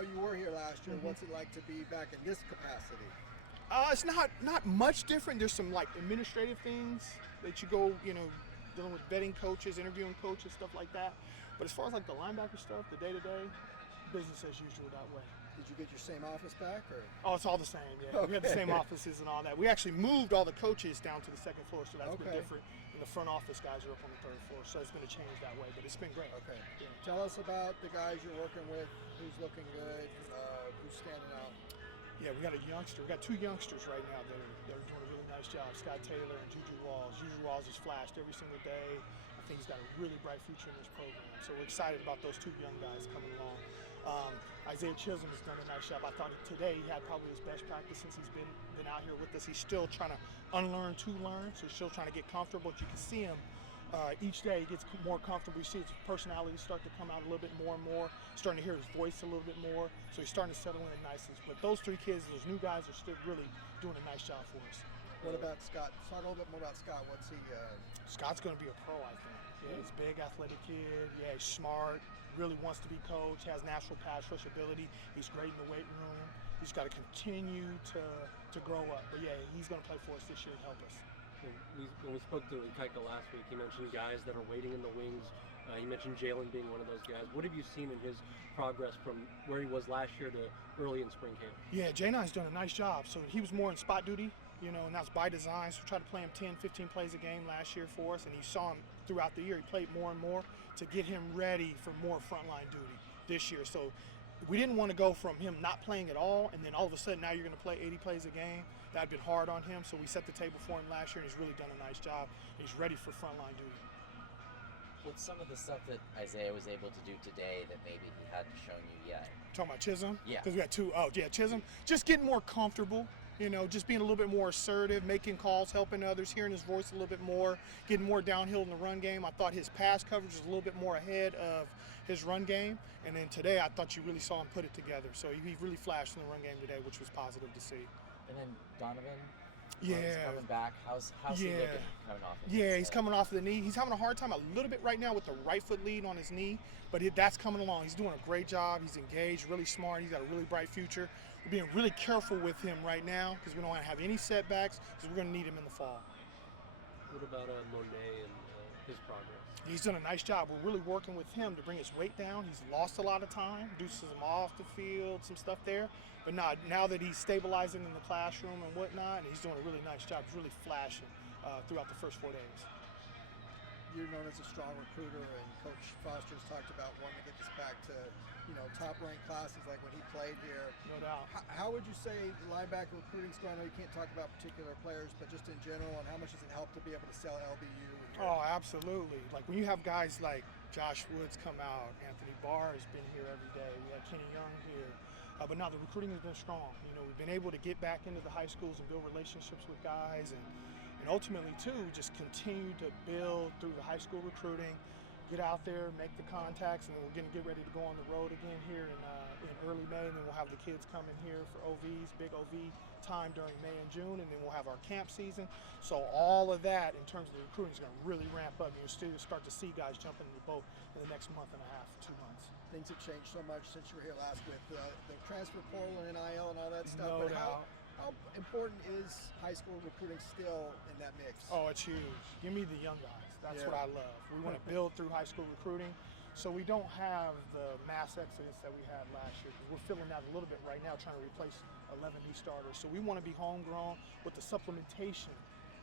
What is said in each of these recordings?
know you were here last year. Mm-hmm. What's it like to be back in this capacity? It's not much different. There's some like administrative things that you go, dealing with vetting coaches, interviewing coaches, stuff like that. But as far as like the linebacker stuff, the day-to-day, business as usual that way. Did you get your same office back, or? Oh, it's all the same. Yeah, Okay. We have the same offices and all that. We actually moved all the coaches down to the second floor, so that's been different. And the front office guys are up on the third floor, so it's going to change that way. But it's been great. Okay. Yeah. Tell us about the guys you're working with. Who's looking good? Who's standing out? Yeah, we got a youngster. We got two youngsters right now that are doing a really nice job. Scott Taylor and Juju Walls. Juju Walls is flashed every single day. I think he's got a really bright future in this program. So we're excited about those two young guys coming along. Isaiah Chisholm has done a nice job. I thought today he had probably his best practice since he's been out here with us. He's still trying to unlearn to learn, so he's still trying to get comfortable. But you can see him each day he gets more comfortable. You see his personality start to come out a little bit more and more, starting to hear his voice a little bit more. So he's starting to settle in nicely. But those three kids, those new guys, are still really doing a nice job for us. What about Scott? Talk a little bit more about Scott. What's he? Scott's going to be a pro, I think. Yeah, he's a big, athletic kid. Yeah, he's smart. Really wants to be coached. Has natural pass rush ability. He's great in the weight room. He's got to continue to grow up. But yeah, he's going to play for us this year and help us. When we spoke to Ikaika last week, he mentioned guys that are waiting in the wings. He mentioned Jalen being one of those guys. What have you seen in his progress from where he was last year to early in spring camp? Yeah, J9's done a nice job. So he was more in spot duty, and that's by design. So we tried to play him 10, 15 plays a game last year for us, and you saw him throughout the year. He played more and more to get him ready for more frontline duty this year. So we didn't want to go from him not playing at all, and then all of a sudden now you're going to play 80 plays a game. That'd been hard on him, so we set the table for him last year, and he's really done a nice job. He's ready for frontline duty. What's some of the stuff that Isaiah was able to do today that maybe he hadn't shown you yet? Talking about Chisholm? Yeah. Because we got two. Oh, yeah, Chisholm. Just getting more comfortable, just being a little bit more assertive, making calls, helping others, hearing his voice a little bit more, getting more downhill in the run game. I thought his pass coverage was a little bit more ahead of his run game. And then today I thought you really saw him put it together. So he really flashed in the run game today, which was positive to see. And then Donovan? Yeah. He's coming back. How's he looking coming off of Yeah, he's coming off the knee. He's having a hard time a little bit right now with the right foot lead on his knee, but that's coming along. He's doing a great job. He's engaged, really smart. He's got a really bright future. We're being really careful with him right now because we don't want to have any setbacks because we're going to need him in the fall. What about Monet and his progress? He's done a nice job. We're really working with him to bring his weight down. He's lost a lot of time, deuces him off the field, some stuff there. But now that he's stabilizing in the classroom and whatnot, and he's doing a really nice job. He's really flashing throughout the first 4 days. You're known as a strong recruiter, and Coach Foster's talked about wanting to get this back to, top-ranked classes like when he played here. No doubt. How would you say linebacker recruiting's going? I know you can't talk about particular players, but just in general, and how much does it help to be able to sell LBU? Oh, absolutely. Like when you have guys like Josh Woods come out, Anthony Barr has been here every day. We had Kenny Young here. But now the recruiting has been strong. We've been able to get back into the high schools and build relationships with guys, and ultimately too, just continue to build through the high school recruiting, get out there, make the contacts, and then we're going to get ready to go on the road again here in early May, and then we'll have the kids coming here for OVs, big OV time during May and June, and then we'll have our camp season. So all of that in terms of the recruiting is going to really ramp up, and you'll still start to see guys jumping in the boat in the next month and a half, 2 months. Things have changed so much since you were here last with the transfer portal and NIL and all that stuff. No doubt. How important is high school recruiting still in that mix? Oh, it's huge. Give me the young guys. That's what I love. We want to build through high school recruiting, so we don't have the mass exodus that we had last year, because we're filling out a little bit right now, trying to replace 11 new starters. So we want to be homegrown with the supplementation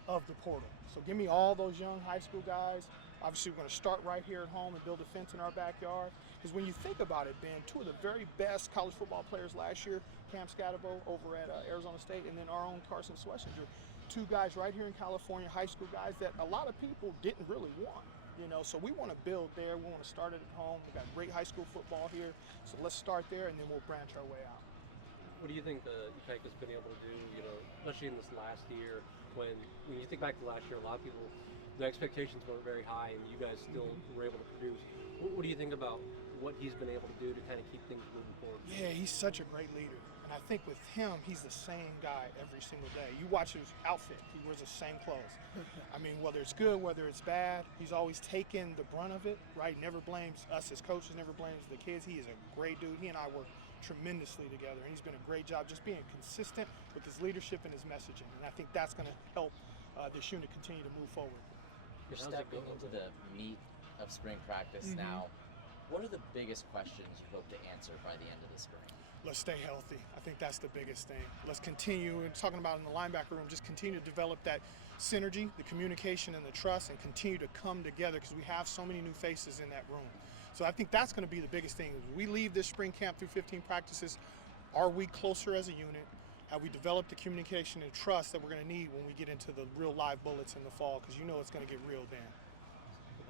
of the portal. So give me all those young high school guys. Obviously, we're going to start right here at home and build a fence in our backyard. Because when you think about it, Ben, two of the very best college football players last year, Cam Scatterbo over at Arizona State, and then our own Carson Schlesinger, two guys right here in California, high school guys that a lot of people didn't really want. So we want to build there. We want to start it at home. We've got great high school football here. So let's start there, and then we'll branch our way out. What do you think Ikaika's been able to do, especially in this last year, when you think back to last year, a lot of people, the expectations weren't very high, and you guys still were able to produce. What do you think about what he's been able to do to kind of keep things moving forward? Yeah, he's such a great leader. And I think with him, he's the same guy every single day. You watch his outfit, he wears the same clothes. I mean, whether it's good, whether it's bad, he's always taken the brunt of it, right? Never blames us as coaches, never blames the kids. He is a great dude. He and I work tremendously together, and he's been a great job just being consistent with his leadership and his messaging. And I think that's going to help this unit continue to move forward. You're stepping into the meat of spring practice now. What are the biggest questions you hope to answer by the end of the spring? Let's stay healthy. I think that's the biggest thing. Let's continue, and talking about in the linebacker room, just continue to develop that synergy, the communication, and the trust, and continue to come together because we have so many new faces in that room. So I think that's going to be the biggest thing. We leave this spring camp through 15 practices. Are we closer as a unit? Have we developed the communication and trust that we're going to need when we get into the real live bullets in the fall? Because you know it's going to get real then.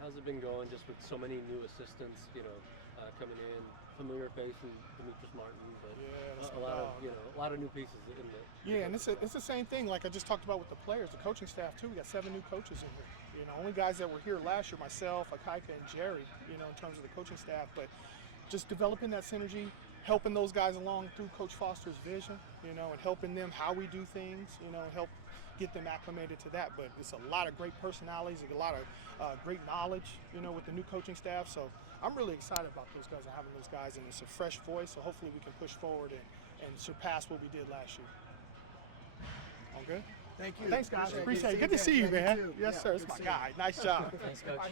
How's it been going just with so many new assistants, coming in, familiar face and Demetrius Martin, but a lot of new pieces in the Yeah, and it's the same thing like I just talked about with the players, the coaching staff too. We got 7 new coaches in here. Only guys that were here last year, myself, Akaika, and Jerry, in terms of the coaching staff, but just developing that synergy, helping those guys along through Coach Foster's vision, and helping them how we do things, and help get them acclimated to that. But it's a lot of great personalities, a lot of great knowledge, with the new coaching staff. So I'm really excited about those guys and having those guys, and it's a fresh voice. So hopefully we can push forward and surpass what we did last year. All good? Thank you. Thanks, guys. Appreciate it. Good to see you, man. Yes, sir. It's my guy. Nice job. Thanks, Coach.